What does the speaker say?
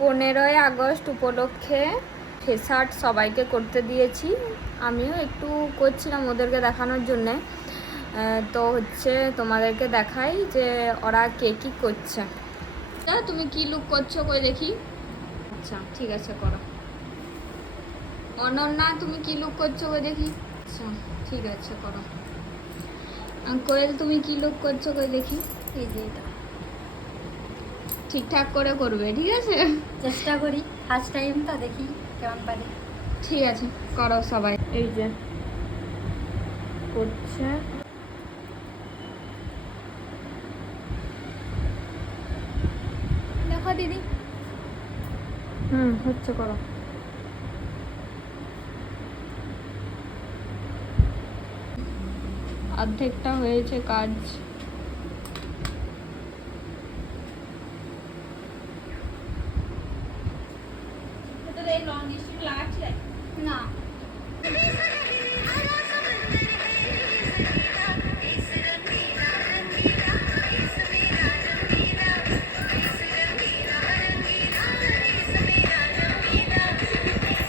15ই August উপলক্ষে face art সবাইকে করতে দিয়েছি, আমিও একটু করছিলাম ওদেরকে দেখানোর জন্যে। তো হচ্ছে তোমাদেরকে দেখাই যে ওরা কে কী করছে। তুমি কি লুক করছো কই দেখি। আচ্ছা ঠিক আছে করো। অনন্যা তুমি কি লুক করছো কই দেখি। আচ্ছা ঠিক আছে করো। কোয়েল তুমি কি লুক করছো কই দেখি। এই যে এটা ঠিকঠাক করে করবে, ঠিক আছে? চেষ্টা করি, ফার্স্ট টাইম তো, দেখি কেমন পারে। ঠিক আছে করো সবাই। এই যে করছে। দেখো দিদি। হচ্ছে করো। অর্ধেকটা হয়েছে কাজ। না